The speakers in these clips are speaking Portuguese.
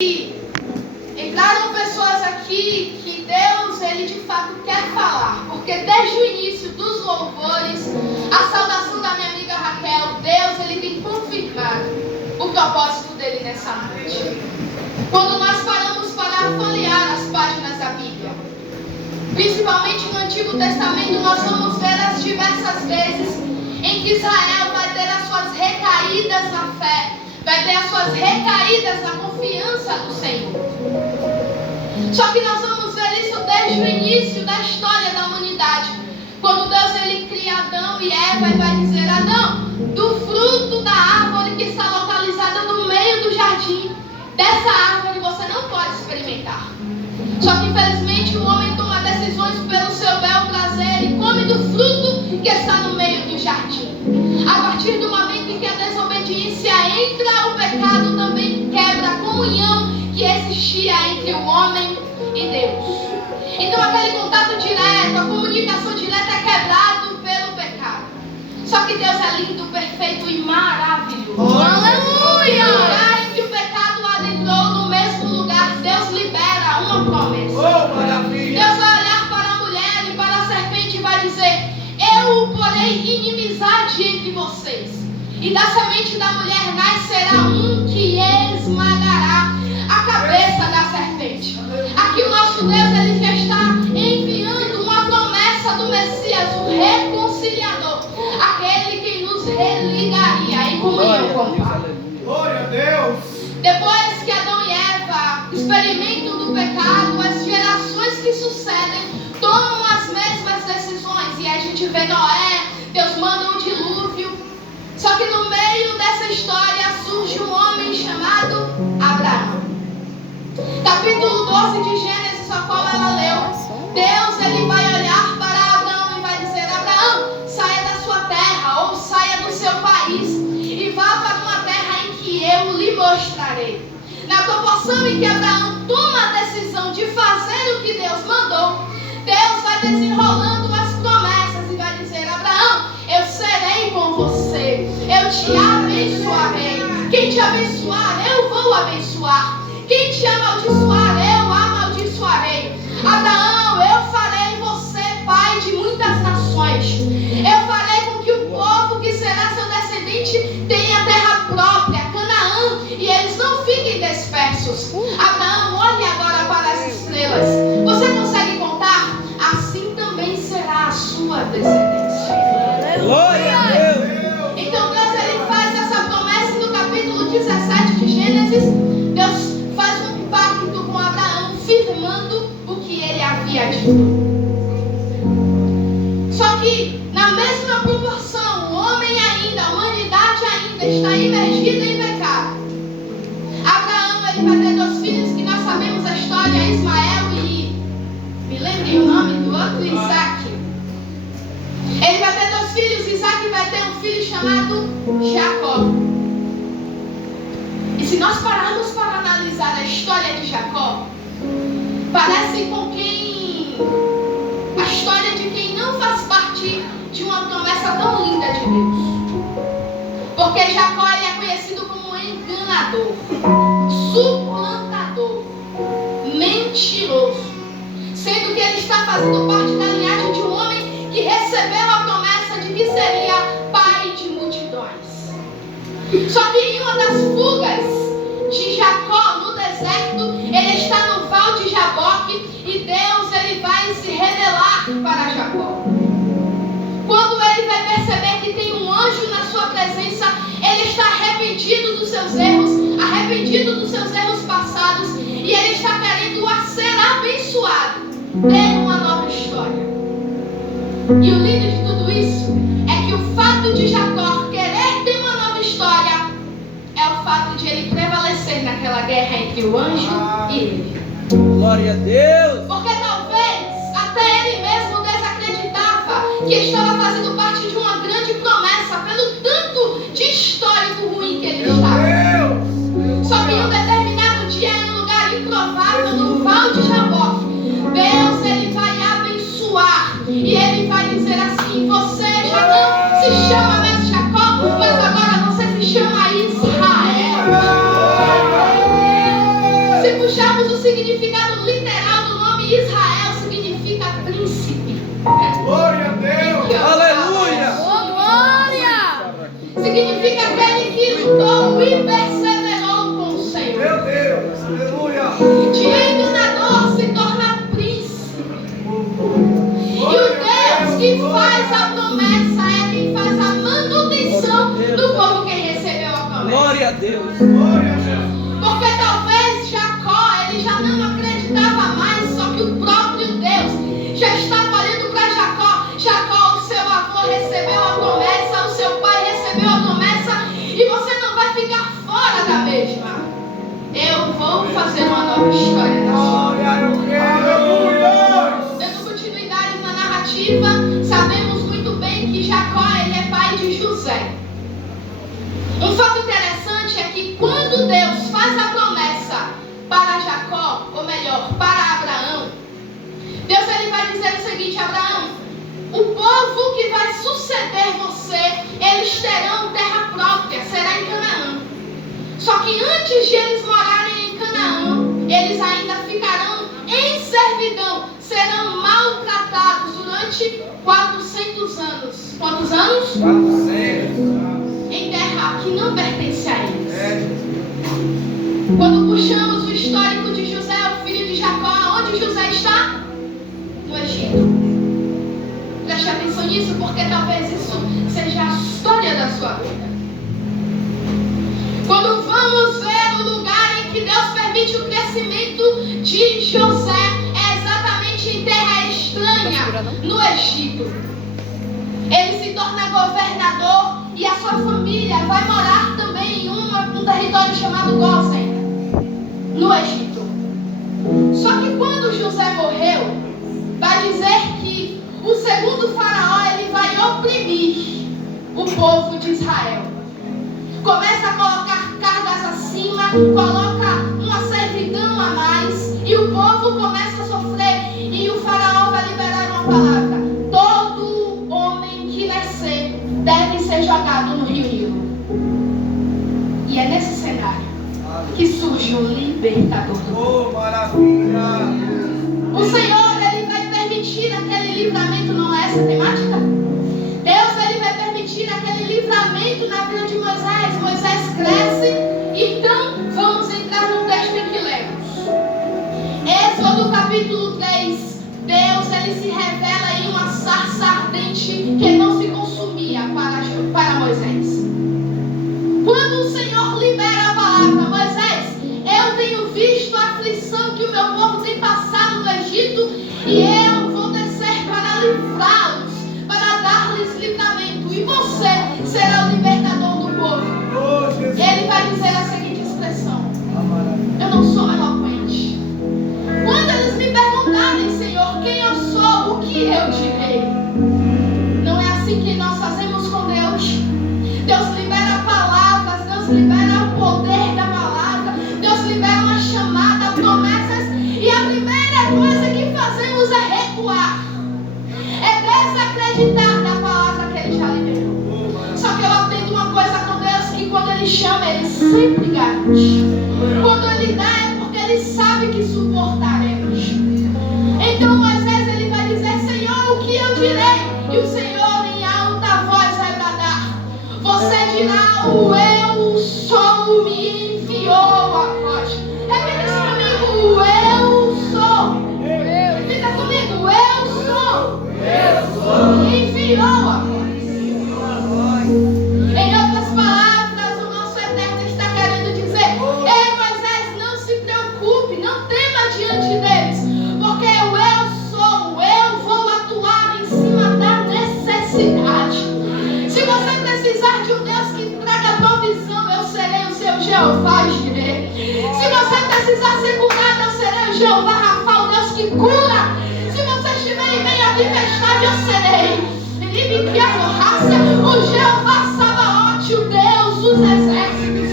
entraram pessoas aqui que Deus, Ele de fato quer falar, porque desde o início dos louvores, a saudação da minha amiga Raquel, Deus, Ele tem confirmado o propósito dele nessa noite. Quando nós paramos para avaliar as páginas da Bíblia, principalmente no Antigo Testamento, nós vamos ver as diversas vezes em que Israel vai ter as suas recaídas na fé, vai ter as suas recaídas na confiança do Senhor. Só que nós vamos ver isso desde o início da história da humanidade. Quando Deus ele cria Adão e Eva e vai dizer: Adão, do fruto da árvore que está localizada no meio do jardim, dessa árvore você não pode experimentar. Só que infelizmente o homem toma decisões pelo seu bel prazer e come do fruto que está no meio do jardim. A partir do momento em que a desobediência entra, o pecado também quebra a comunhão que existia entre o homem e Deus. Então aquele contato direto, a comunicação direta é quebrado pelo pecado. Só que Deus é lindo, perfeito e maravilhoso. Aleluia! No lugar em que o pecado adentrou, no mesmo lugar, Deus libera uma promessa. Deus vai olhar para a mulher e para a serpente e vai dizer: eu porei inimizade entre vocês, e da semente da mulher nascerá um que esmagará a cabeça da serpente. Aqui o nosso Deus ele já está enviando uma promessa do Messias, o reconciliador, aquele que nos religaria em comunhão com o Pai. Glória a Deus! Depois que Adão e Eva experimentam do pecado, as gerações que sucedem tomam as mesmas decisões. E a gente vê Noé, Deus manda um dilúvio. Só que no meio dessa história surge um homem chamado Abraão. Capítulo 12 de Gênesis, a qual ela leu, Deus ele vai olhar para Abraão e vai dizer: Abraão, saia da sua terra ou saia do seu país e vá para uma terra em que eu lhe mostrarei. Na proporção em que Abraão toma a decisão de fazer o que Deus mandou, Deus vai desenrolando as promessas e vai dizer: Abraão, eu serei com você, eu te abençoarei. Quem te abençoar, eu vou abençoar. Quem te amaldiçoar, eu amaldiçoarei. Abraão, eu farei você pai de muitas nações. Eu farei com que o povo que será seu descendente tenha terra própria, Canaã, e eles não fiquem dispersos. Abraão, olhe agora para as estrelas. Você consegue contar? Assim também será a sua descendência. Glória a Deus! Então Deus ele faz essa promessa no capítulo 17 de Gênesis. Deus faz um pacto com Abraão, firmando o que ele havia dito. Só que, na mesma proporção, o homem ainda, a humanidade ainda está imergida em pecado. Abraão ele vai ter 2 filhos que nós sabemos a história, Ismael e... me lembrem o nome do outro, Isaac. Ele vai ter 2 filhos, Isaac vai ter um filho chamado Jacó. E se nós pararmos para analisar a história de Jacó, parece com a história de quem não faz parte de uma promessa tão linda de Deus. Porque Jacó ele é conhecido como enganador, suplantador, mentiroso, sendo que ele está fazendo parte da linhagem de um homem que recebeu a promessa de que seria pai de multidões. Só que em uma das fugas de Jacó no deserto, ele está no val de Jaboque e Deus ele vai se revelar para Jacó. Quando ele vai perceber que tem um anjo na sua presença, ele está arrependido dos seus erros passados, e ele está querendo ser abençoado, ter uma nova história. E o lindo de tudo isso é que o fato de Jacó querer ter uma nova história é o fato de ele prevalecer naquela guerra entre o anjo e ele. Glória a Deus! Porque talvez até ele mesmo desacreditava que estava fazendo parte de uma grande promessa pelo tanto de histórico ruim que ele estava. Só que em um determinado dia, em um lugar improvável, no val de Jaboque, Deus ele vai abençoar e ele vai dizer assim: você já não se chama mais Jacó, mas agora você se chama Israel. significado literal do nome Israel significa príncipe. Glória a Deus. Aleluia. Oh, glória! Significa aquele que lutou e perseverou com o Senhor. Meu Deus. Aleluia. Diante da dor se torna príncipe. E o Deus que faz a promessa é quem faz a manutenção do povo que recebeu a promessa. Glória a Deus. Glória a Deus. Porque talvez Jacó, ele já não acreditava mais, só que o próprio Deus já estava olhando para Jacó. Jacó, o seu avô recebeu a promessa, o seu pai recebeu a promessa, e você não vai ficar fora da mesma. Eu vou fazer uma nova história da sua vida. Glória, eu quero. Aleluia. Dando continuidade na narrativa, sabemos muito bem que Jacó, ele é pai de José. Um fato interessante é que quando Deus faz a promessa para Jacó, ou melhor, para Abraão, Deus ele vai dizer o seguinte: Abraão, o povo que vai suceder você, eles terão terra própria, será em Canaã. Só que antes de eles morarem em Canaã, eles ainda ficarão em servidão, serão maltratados durante 400 anos. Quantos anos? 400. Em terra que não pertence a eles. Quando puxamos o histórico de José, o filho de Jacó, onde José está? No Egito. Preste atenção nisso, porque talvez isso seja a história da sua vida. Quando vamos ver o lugar em que Deus permite o crescimento de José, é exatamente em terra estranha, no Egito. Ele se torna governador e a sua família vai morar também em um território chamado Gósen, no Egito. Só que quando José morreu, vai dizer que o segundo faraó ele vai oprimir o povo de Israel. Começa a colocar cargas acima, coloca uma servidão a mais, e o povo começa a sofrer, e o faraó vai liberar uma palavra: todo homem que nascer deve ser jogado no rio Nilo. E é nesse cenário que surge o libertador do povo. Oh, maravilha. O Senhor ele vai permitir aquele livramento, não é essa a temática? Deus ele vai permitir aquele livramento na vida de Moisés. Moisés cresce, então vamos entrar no texto em que lemos. Êxodo capítulo 3. Deus ele se revela em uma sarça ardente que não se consumia para Moisés. Quando o Senhor libera a palavra: Moisés, eu tenho visto a aflição que o meu povo tem passado no Egito, e eu vou descer para livrá-los, para dar-lhes livramento, e você será o libertador do povo. Ele vai dizer a seguinte expressão: eu não sou eloquente. Quando eles me perguntarem, Senhor, quem eu sou, o que eu direi? Não é assim que nós fazemos com Deus. Deus libera palavras, Deus libera o poder da palavra, Deus libera uma chamada, promessas, e a primeira coisa que fazemos é recuar, é desacreditar da palavra que Ele já liberou. Só que eu aprendo uma coisa com Deus, que quando Ele chama, Ele sempre garante. Quando Ele dá, é porque Ele sabe que suportaremos. Então Moisés ele vai dizer: Senhor, o que eu direi? E o Senhor em alta voz vai bradar: você dirá, o eu sou me enviou a vós. Repita isso comigo: o eu sou. Repita comigo: eu sou. Me enviou a vós. Em outras palavras, o nosso Eterno está querendo dizer: ei Moisés, não se preocupe, não tema diante deles, porque o eu sou, eu vou atuar em cima da necessidade. Se você precisar de um Deus que traga provisão, eu serei o seu Jeová Jireh. Se você precisar ser curado, eu serei o Jeová Rafa, o Deus que cura. Se você estiver em meio à tempestade, eu serei o Jeová Sabaote, o Deus dos exércitos.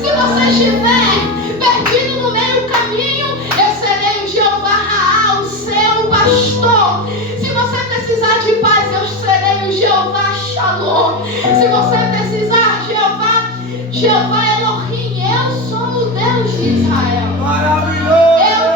Se você estiver perdido no meio do caminho, eu serei o Jeová Raá, o seu pastor. Se você precisar de paz, eu serei o Jeová Shalom. Se você precisar, Jeová Elohim, eu sou o Deus de Israel. Maravilhoso! Eu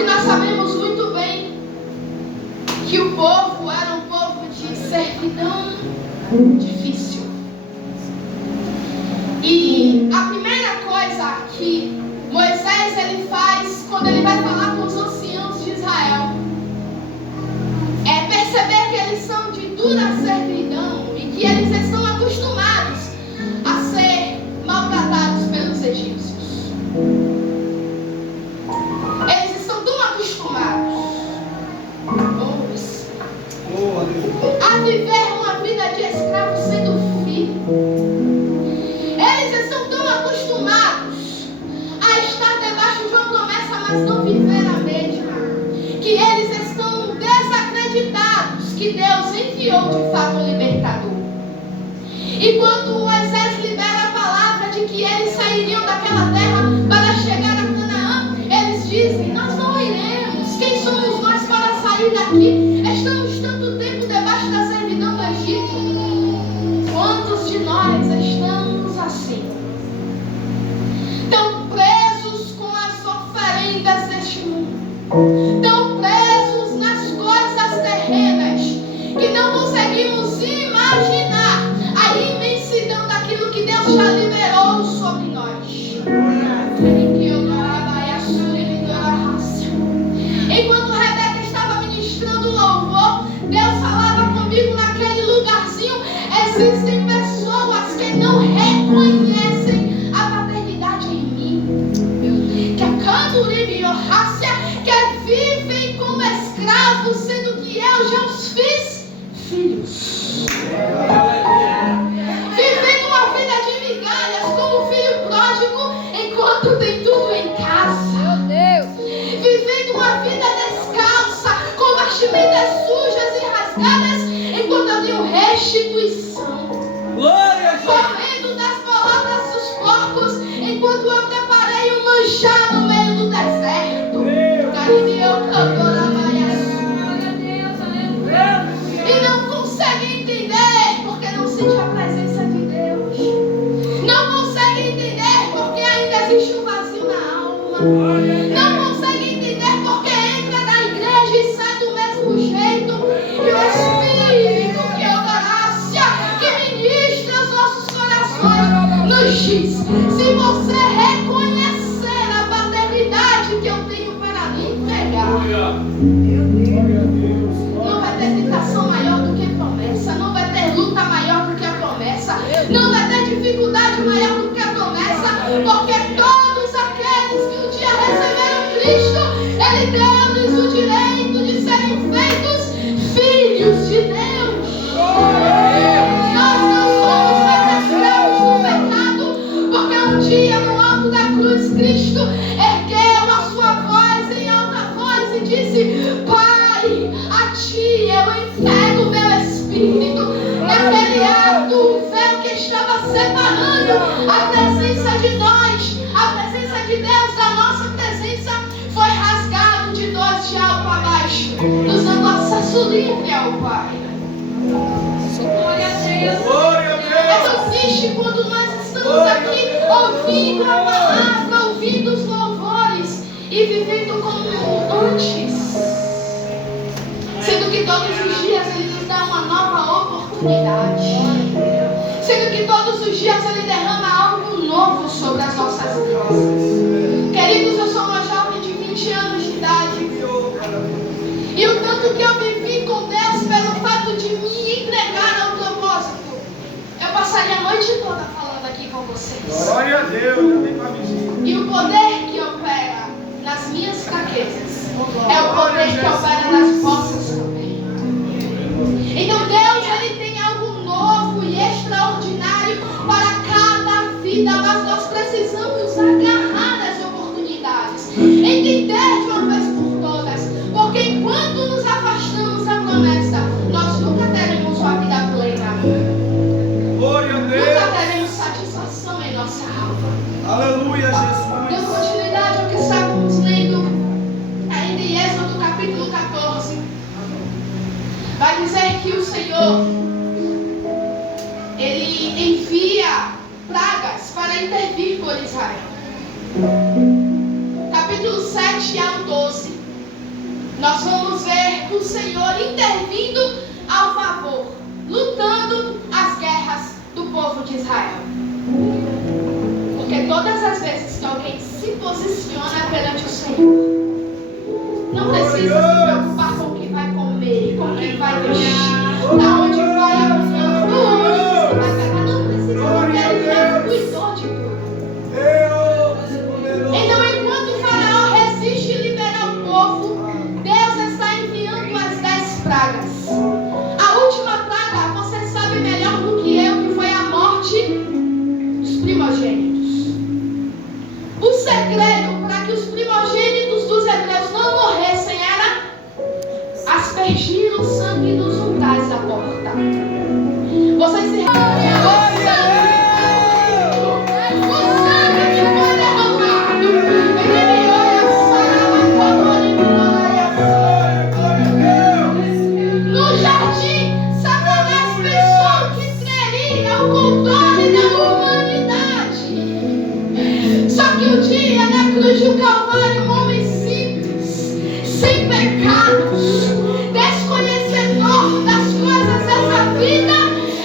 que nós sabemos muito bem que o povo era um povo de servidão difícil. E a primeira coisa que Moisés ele faz quando ele vai falar com os anciãos de Israel é perceber que eles são de dura servidão e que eles estão acostumados a ser maltratados pelos egípcios. Eles estão tão acostumados a viver uma vida de escravo sendo filho. Eles estão tão acostumados a estar debaixo de uma promessa, mas não viver a mesma, que eles estão desacreditados que Deus enviou de fato o libertador. E quando Moisés libera a palavra de que eles sairiam daquela terra para chegar a Canaã, eles dizem: nós não iremos. Quem somos nós para sair daqui? Estamos tanto tempo debaixo da servidão do Egito. Quantos de nós estamos assim? Tão presos com as oferendas deste mundo, tão presos nas coisas terrenas, que não conseguimos imaginar a imensidão daquilo que Deus já liberou sobre nós. Enquanto Rebeca estava ministrando louvor, Deus falava comigo naquele lugarzinho. Existem pessoas que não reconhecem a paternidade em mim, que a canturibiorácia, que vivem como escravos, sendo que eu já os fiz filhos. Vivendo uma vida de migalhas como filho pródigo, enquanto tem tudo em casa. Vivendo uma vida descalça, com vestimentas sujas e rasgadas, enquanto eu tenho restituição. Correndo das palavras dos porcos, enquanto eu preparei um manjar no meio do deserto. E não consegue entender porque não sente a presença de Deus. Não consegue entender porque ainda existe um vazio na alma. Não consegue entender porque entra na igreja e sai do mesmo jeito. E o Espírito que é da graça, que ministra os nossos corações, nos diz: se você reconhecer a paternidade que eu tenho para lhe pegar, não vai ter tentação maior do que promessa, não vai ter luta maior do que a promessa, não vai ter dificuldade maior do que a promessa, porque todos aqueles que um dia receberam Cristo, Ele deu-lhes o direito de serem feitos filhos de Deus. Nós não somos mais escravos do pecado, porque um dia no alto da cruz Cristo ergueu a sua voz em alta voz e disse: Pai, a ti eu entrego meu Espírito. Naquele ato, o véu que estava separando a presença de nós, a presença de Deus, a nossa presença, foi rasgado de nós de alto a baixo, nos dando acesso livre ao Pai. Glória a Deus. É tão triste quando nós estamos aqui ouvindo a palavra, ouvindo os louvores e vivendo como antes, sendo que todos os dias Ele nos dá uma nova oportunidade, sendo que todos os dias Ele derrama algo novo sobre as nossas vidas. Queridos, eu sou uma jovem de 20 anos de idade, e o tanto que eu vivi com Deus pelo fato de me entregar ao propósito, eu passaria a noite toda falando aqui com vocês. Glória a Deus, amém com a vizinha. E o poder que opera nas minhas fraquezas é o poder que opera nas vossas também. Então Deus, Ele tem algo novo e extraordinário para cada vida, mas nós precisamos agarrar as oportunidades, entender de uma vez por todas, porque enquanto nos afastamos da promessa, nós nunca teremos uma vida plena. Glória a Deus. Nunca teremos satisfação em nossa alma. Aleluia, Jesus. Dando continuidade ao que estávamos lendo ainda em Êxodo capítulo 14, vai dizer que o Senhor, Ele envia pragas para intervir por Israel. Capítulo 7 ao 12 nós vamos ver o Senhor intervindo ao favor, lutando as guerras do povo de Israel. Porque todas as vezes que alguém se posiciona perante o Senhor, não precisa se preocupar com o que vai comer, com o que vai vestir, da onde vai amanhã, o ônibus que vai pegar, não precisa, porque Ele já cuidou de tudo. Então, enquanto o faraó resiste em liberar o povo, Deus está enviando as 10 pragas. A última praga, você sabe melhor do que eu, que foi a morte dos primogênitos. O segredo para que os primogênitos dos hebreus não morressem era aspergir o sangue nos umbrais da porta. Vocês se do Calvário, um homem simples, sem pecados, desconhecedor das coisas dessa vida,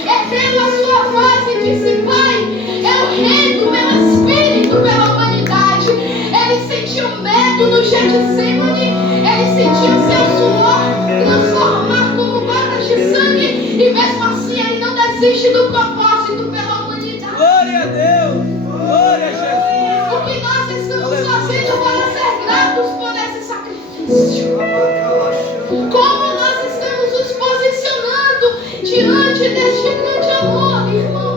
ergueu a sua voz e disse: Pai, eu rendo meu espírito pela humanidade. Ele sentiu medo no Getsemane, ele sentiu seu suor transformar como gotas de sangue, e mesmo assim ele não desiste do propósito pela humanidade. Glória a Deus! Glória a Jesus! O que nós estamos fazendo para ser gratos por esse sacrifício? Como nós estamos nos posicionando diante deste grande amor, irmão?